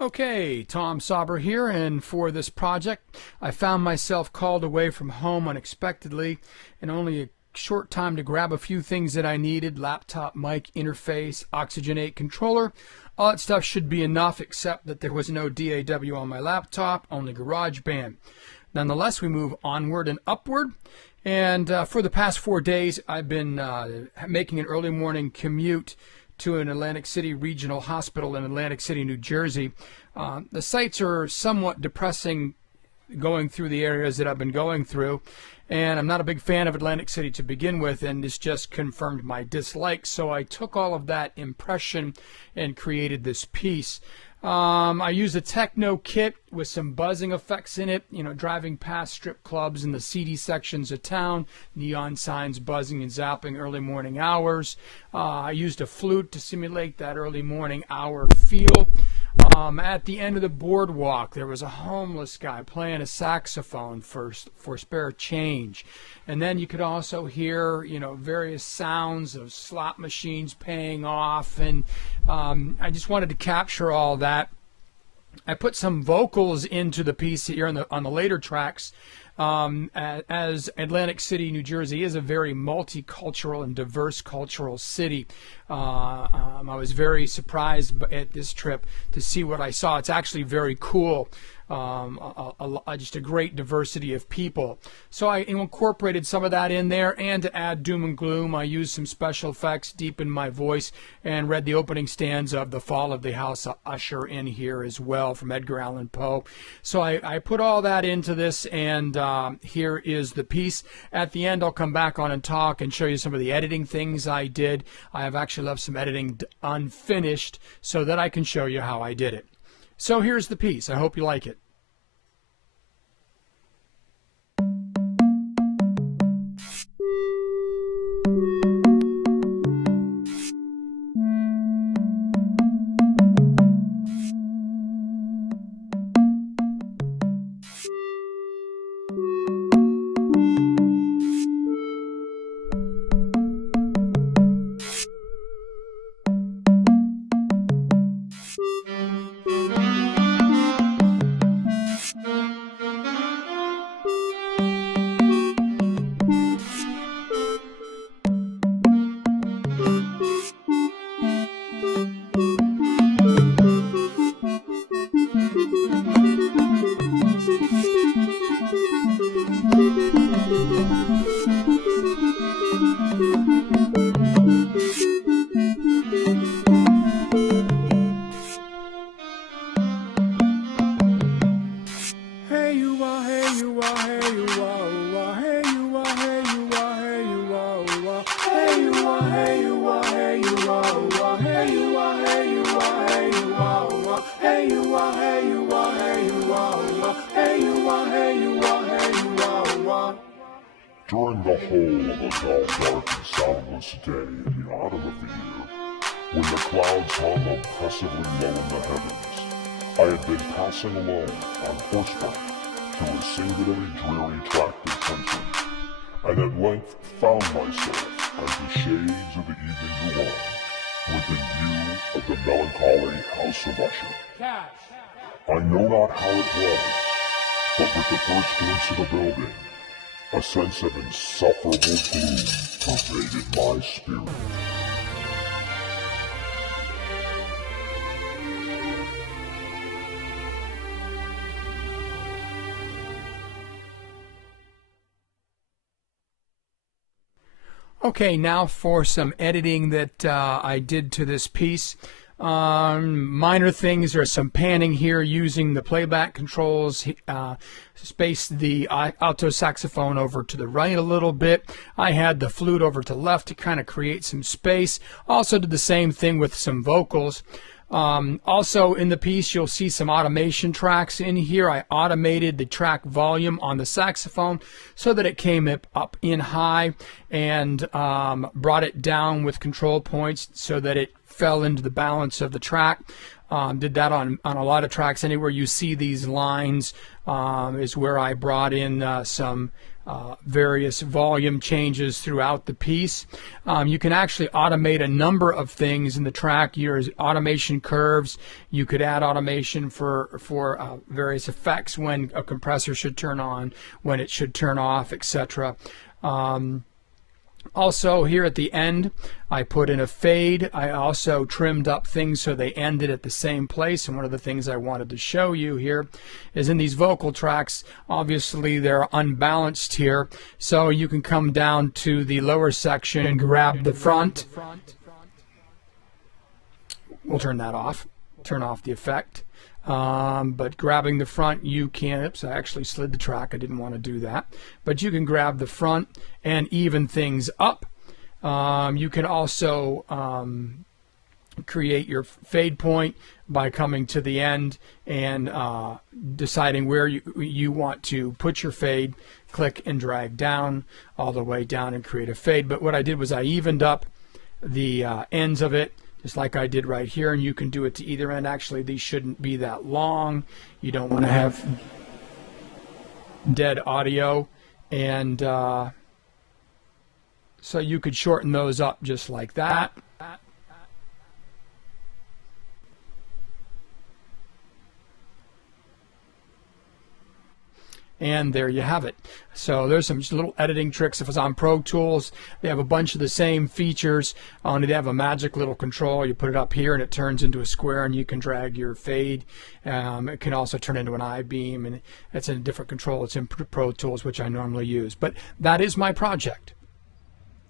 Okay, Tom Sauber here, and for this project, I found myself called away from home unexpectedly, and only a short time to grab a few things that I needed: laptop, mic, interface, oxygenate controller. All that stuff should be enough, except that there was no DAW on my laptop, only GarageBand. Nonetheless, we move onward and upward. And for the past 4 days, I've been making an early morning commute to an Atlantic City Regional Hospital in Atlantic City, New Jersey. The sights are somewhat depressing going through the areas that I've been going through, and I'm not a big fan of Atlantic City to begin with, and this just confirmed my dislike. So I took all of that impression and created this piece. I used a techno kit with some buzzing effects in it, driving past strip clubs in the seedy sections of town, neon signs buzzing and zapping early morning hours. I used a flute to simulate that early morning hour feel. At the end of the boardwalk, there was a homeless guy playing a saxophone for spare change. And then you could also hear, various sounds of slot machines paying off. And I just wanted to capture all that. I put some vocals into the piece here on the later tracks. As Atlantic City, New Jersey is a very multicultural and diverse cultural city. I was very surprised at this trip to see what I saw. It's actually very cool. Just a great diversity of people. So I incorporated some of that in there, and to add doom and gloom, I used some special effects, deepened my voice, and read the opening stanza of The Fall of the House of Usher in here as well from Edgar Allan Poe. So I put all that into this, and here is the piece. At the end, I'll come back on and talk and show you some of the editing things I did. I have actually left some editing unfinished so that I can show you how I did it. So here's the piece. I hope you like it. During the whole of a dull, dark, and soundless day in the autumn of the year, when the clouds hung oppressively low in the heavens, I had been passing alone on horseback through a singularly dreary tract of country, and at length found myself as the shades of the evening grew on, within view of the melancholy House of Usher. I know not how it was, but with the first glimpse of the building, a sense of insufferable gloom pervaded my spirit. Okay, now for some editing that I did to this piece. Minor things, there's some panning here using the playback controls, spaced the alto saxophone over to the right a little bit. I had the flute over to the left to kind of create some space. Also did the same thing with some vocals. Also in the piece you'll see some automation tracks in here. I automated the track volume on the saxophone so that it came up in high, and brought it down with control points so that it fell into the balance of the track. Did that on a lot of tracks. Anywhere you see these lines is where I brought in some various volume changes throughout the piece. You can actually automate a number of things in the track. Your automation curves. You could add automation for various effects, when a compressor should turn on, when it should turn off, etc. Also, here at the end, I put in a fade. I also trimmed up things so they ended at the same place. And one of the things I wanted to show you here is in these vocal tracks, obviously they're unbalanced here. So you can come down to the lower section and grab the front. We'll turn that off. Turn off the effect. But grabbing the front, you can, oops, I actually slid the track, I didn't want to do that, but you can grab the front and even things up. You can also create your fade point by coming to the end and deciding where you want to put your fade. Click and drag down all the way down and create a fade. But what I did was I evened up the ends of it, just like I did right here, and you can do it to either end. Actually, these shouldn't be that long. You don't want to have dead audio, and so you could shorten those up just like that. And there you have it. So there's some just little editing tricks. If it's on Pro Tools, they have a bunch of the same features. Only they have a magic little control. You put it up here and it turns into a square, and you can drag your fade. It can also turn into an I-beam, and it's a different control. It's in Pro Tools, which I normally use. But that is my project.